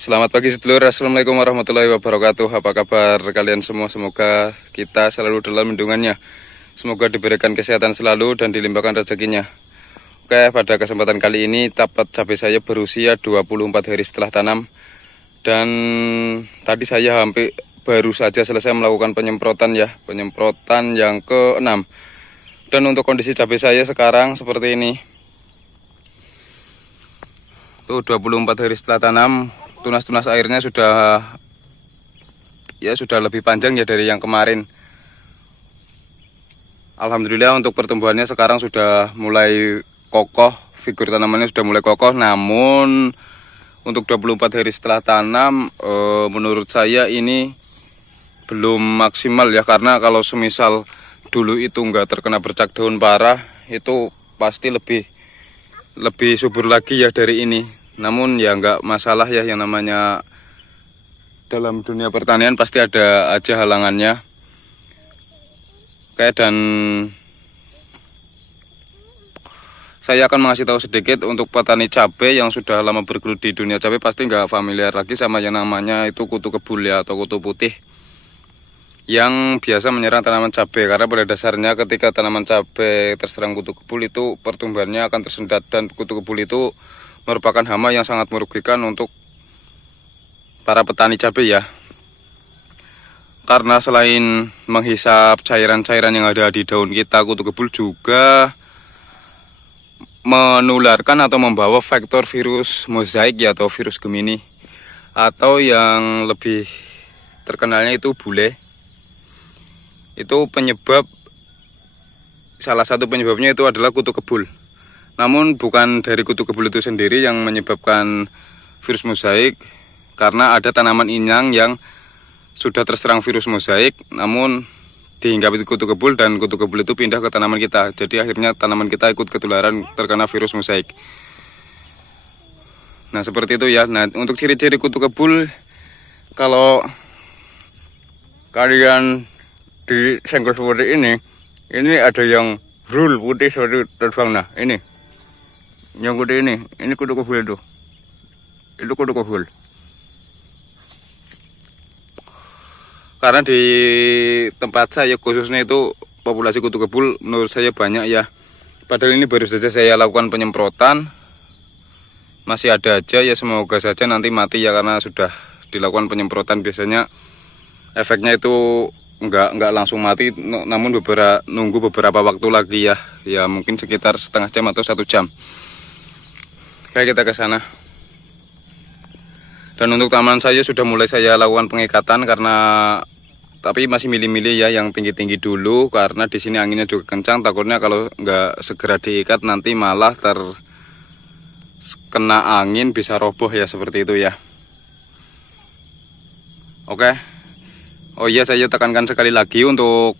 Selamat pagi sedulur, Assalamualaikum warahmatullahi wabarakatuh. Apa kabar kalian semua? Semoga kita selalu dalam lindungannya. Semoga diberikan kesehatan selalu dan dilimpahkan rezekinya. Oke, pada kesempatan kali ini tapat cabai saya berusia 24 hari setelah tanam. Dan tadi saya hampir baru saja selesai melakukan penyemprotan ya, penyemprotan yang ke-6. Dan untuk kondisi cabai saya sekarang seperti ini. Tuh 24 hari setelah tanam, tunas-tunas airnya sudah lebih panjang ya dari yang kemarin. Alhamdulillah untuk pertumbuhannya sekarang sudah mulai kokoh, figur tanamannya sudah mulai kokoh. Namun untuk 24 hari setelah tanam menurut saya ini belum maksimal ya, karena kalau semisal dulu itu nggak terkena bercak daun parah, itu pasti lebih subur lagi ya dari ini. Namun ya nggak masalah ya, yang namanya dalam dunia pertanian pasti ada aja halangannya. Oke, dan saya akan mengasih tahu sedikit untuk petani cabai yang sudah lama bergelut di dunia cabai pasti nggak familiar lagi sama yang namanya itu kutu kebul ya, atau kutu putih yang biasa menyerang tanaman cabai. Karena pada dasarnya ketika tanaman cabai terserang kutu kebul itu pertumbuhannya akan tersendat, dan kutu kebul itu merupakan hama yang sangat merugikan untuk para petani cabai ya. Karena selain menghisap cairan-cairan yang ada di daun kita, kutu kebul juga menularkan atau membawa vektor virus mozaik ya, atau virus Gemini, atau yang lebih terkenalnya itu bule. Itu salah satu penyebabnya itu adalah kutu kebul. Namun bukan dari kutu kebul itu sendiri yang menyebabkan virus mozaik, karena ada tanaman inang yang sudah terserang virus mozaik, namun dihinggapi kutu kebul, dan kutu kebul itu pindah ke tanaman kita. Jadi akhirnya tanaman kita ikut ketularan terkena virus mozaik. Nah seperti itu ya. Nah untuk ciri-ciri kutu kebul, kalau kalian disenggol seperti ini ada yang rul putih seperti terbang. Nah ini yang putih ini kutu kebul itu kutu kebul. Karena di tempat saya khususnya itu populasi kutu kebul menurut saya banyak ya. Padahal ini baru saja saya lakukan penyemprotan, masih ada aja ya, semoga saja nanti mati ya, karena sudah dilakukan penyemprotan. Biasanya efeknya itu enggak langsung mati, namun nunggu beberapa waktu lagi ya. Ya mungkin sekitar setengah jam atau 1 jam. Oke, kita ke sana. Dan untuk tanaman saya sudah mulai saya lakukan pengikatan, tapi masih milih-milih ya yang tinggi-tinggi dulu, karena di sini anginnya juga kencang. Takutnya kalau nggak segera diikat nanti malah terkena angin, bisa roboh ya, seperti itu ya. Oke. Oh iya, saya tekankan sekali lagi untuk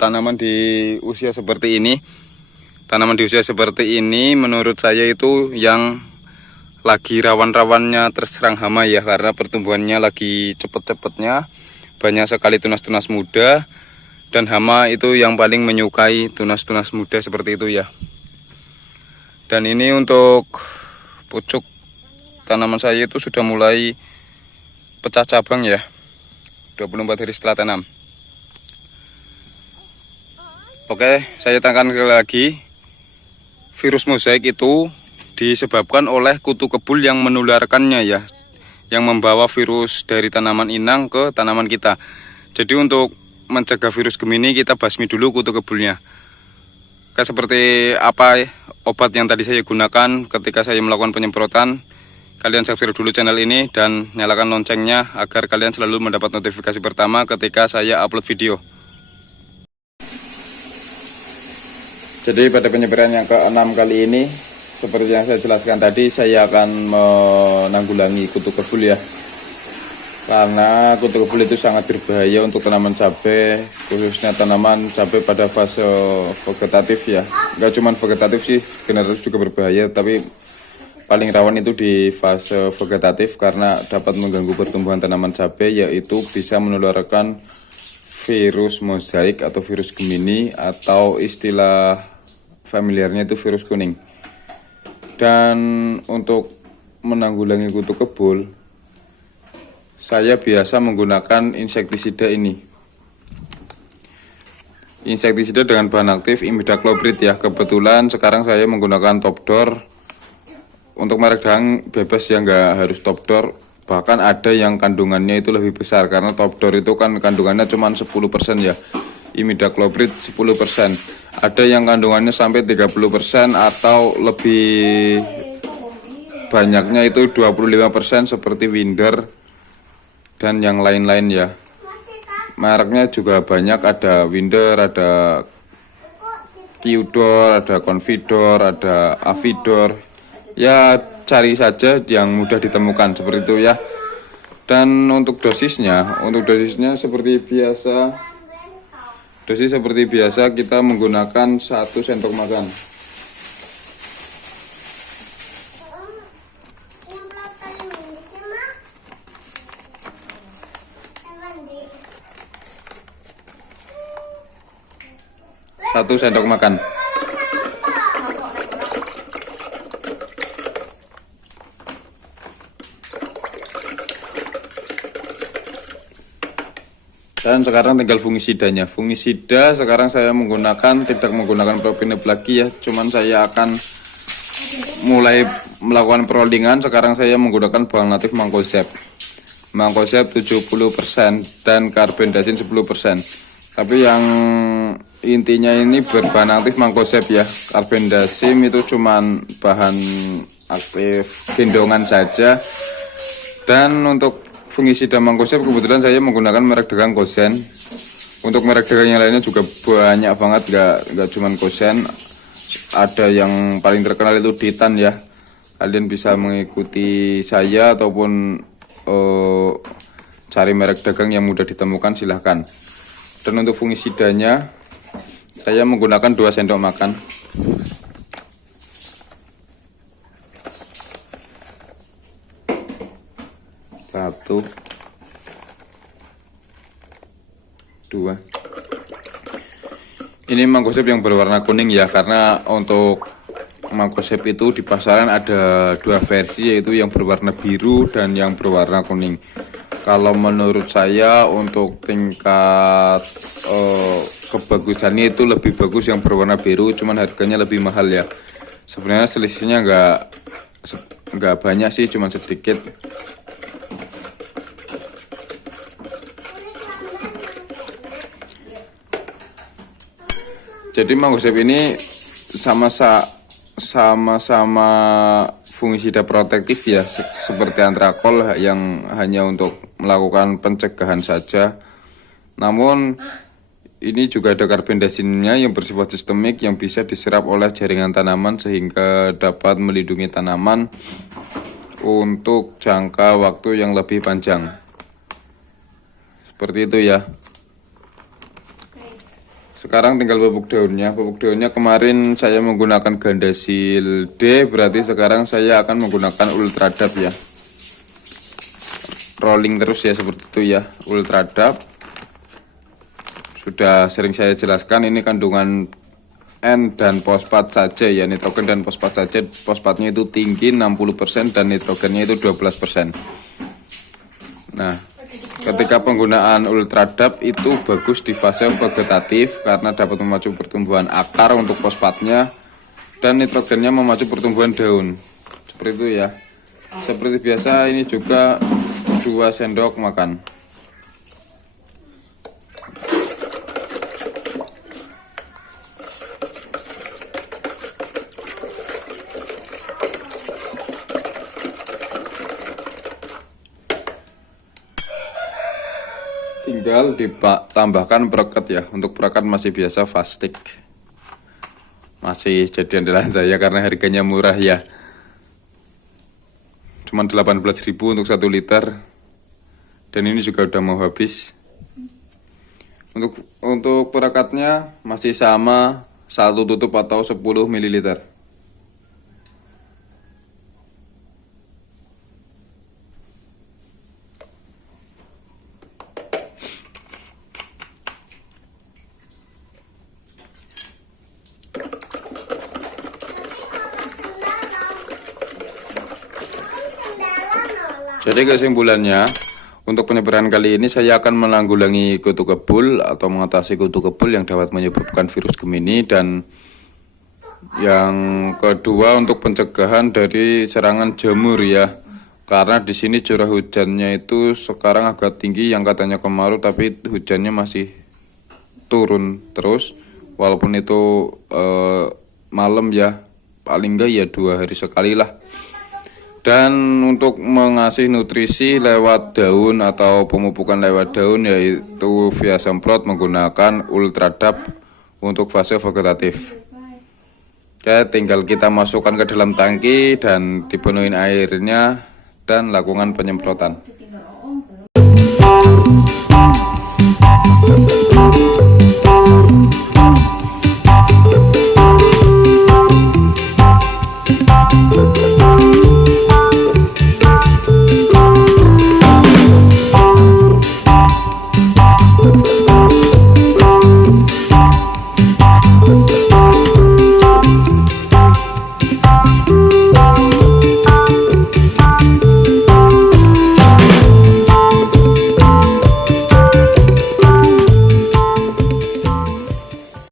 tanaman di usia seperti ini. Tanaman di usia seperti ini menurut saya itu yang lagi rawan-rawannya terserang hama ya, karena pertumbuhannya lagi cepet-cepetnya, banyak sekali tunas-tunas muda, dan hama itu yang paling menyukai tunas-tunas muda seperti itu ya. Dan ini untuk pucuk tanaman saya itu sudah mulai pecah cabang ya, 24 hari setelah tanam. Oke, saya tekankan sekali lagi, virus mozaik itu disebabkan oleh kutu kebul yang menularkannya ya, yang membawa virus dari tanaman inang ke tanaman kita. Jadi untuk mencegah virus Gemini, kita basmi dulu kutu kebulnya. Kayak seperti apa obat yang tadi saya gunakan ketika saya melakukan penyemprotan. Kalian subscribe dulu channel ini dan nyalakan loncengnya agar kalian selalu mendapat notifikasi pertama ketika saya upload video. Jadi pada penyebaran yang ke-6 kali ini, seperti yang saya jelaskan tadi, saya akan menanggulangi kutu kebul ya. Karena kutu kebul itu sangat berbahaya untuk tanaman cabai, khususnya tanaman cabai pada fase vegetatif ya. Enggak cuma vegetatif sih, generatif juga berbahaya, tapi paling rawan itu di fase vegetatif karena dapat mengganggu pertumbuhan tanaman cabai, yaitu bisa menularkan virus mozaik atau virus Gemini, atau istilah familiarnya itu virus kuning. Dan untuk menanggulangi kutu kebul, saya biasa menggunakan insektisida ini. Insektisida dengan bahan aktif imidacloprid ya. Kebetulan sekarang saya menggunakan top door. Untuk merek dagang bebas ya, nggak harus top door. Bahkan ada yang kandungannya itu lebih besar, karena top door itu kan kandungannya cuma 10% ya. Imidacloprid 10%. Ada yang kandungannya sampai 30% atau lebih banyaknya itu 25% seperti Winder dan yang lain-lain ya. Mereknya juga banyak, ada Winder, ada Qdor, ada Confidor, ada Avidor. Ya cari saja yang mudah ditemukan seperti itu ya. Dan untuk dosisnya seperti biasa. Dosis seperti biasa kita menggunakan 1 sendok makan. Satu sendok makan. Dan sekarang tinggal fungisidanya. Fungisida sekarang saya tidak menggunakan propinep lagi ya. Cuman saya akan mulai melakukan perollingan. Sekarang saya menggunakan bahan aktif Mancozeb. Mancozeb 70% dan Carbendazim 10%. Tapi yang intinya ini berbahan aktif Mancozeb ya. Carbendazim itu cuman bahan aktif gendongan saja. Dan untuk fungisida Mancozeb kebetulan saya menggunakan merek dagang Kozen. Untuk merek dagang yang lainnya juga banyak banget, nggak cuman Kozen. Ada yang paling terkenal itu Titan ya. Kalian bisa mengikuti saya ataupun cari merek dagang yang mudah ditemukan, silahkan. Dan untuk fungisidanya saya menggunakan 2 sendok makan. Satu, 2. Ini Mancozeb yang berwarna kuning ya, karena untuk Mancozeb itu di pasaran ada 2 versi, yaitu yang berwarna biru dan yang berwarna kuning. Kalau menurut saya untuk tingkat kebagusannya itu lebih bagus yang berwarna biru, cuman harganya lebih mahal ya. Sebenarnya selisihnya nggak banyak sih, cuman sedikit. Jadi Mancozeb ini sama-sama fungisida protektif ya, seperti antrakol yang hanya untuk melakukan pencegahan saja. Namun ini juga ada carbendazimnya yang bersifat sistemik yang bisa diserap oleh jaringan tanaman sehingga dapat melindungi tanaman untuk jangka waktu yang lebih panjang. Seperti itu ya. Sekarang tinggal bubuk daunnya. Bubuk daunnya kemarin saya menggunakan Gandasil D, berarti sekarang saya akan menggunakan Ultradap ya. Rolling terus ya, seperti itu ya. Ultradap sudah sering saya jelaskan, ini kandungan N dan fosfat saja ya, nitrogen dan fosfat saja. Fosfatnya itu tinggi 60% dan nitrogennya itu 12%. Nah, ketika penggunaan Ultradap itu bagus di fase vegetatif karena dapat memacu pertumbuhan akar untuk fosfatnya, dan nitrogennya memacu pertumbuhan daun. Seperti itu ya. Seperti biasa ini juga 2 sendok makan. Tinggal ditambahkan pereket ya. Untuk pereket masih biasa Fastik. Masih jadi andalan saya karena harganya murah ya. Cuman 18.000 untuk 1 liter. Dan ini juga udah mau habis. Untuk perekatnya masih sama, 1 tutup atau 10 ml. Jadi kesimpulannya, Untuk penyebaran kali ini saya akan menanggulangi kutu kebul atau mengatasi kutu kebul yang dapat menyebabkan virus Gemini, dan yang kedua untuk pencegahan dari serangan jamur ya. Karena di sini curah hujannya itu sekarang agak tinggi, yang katanya kemarau tapi hujannya masih turun terus, walaupun itu malam ya, paling enggak ya 2 hari sekali lah. Dan untuk mengasih nutrisi lewat daun atau pemupukan lewat daun yaitu via semprot menggunakan Ultradap untuk fase vegetatif. Oke, tinggal kita masukkan ke dalam tangki dan dipenuhin airnya dan lakukan penyemprotan.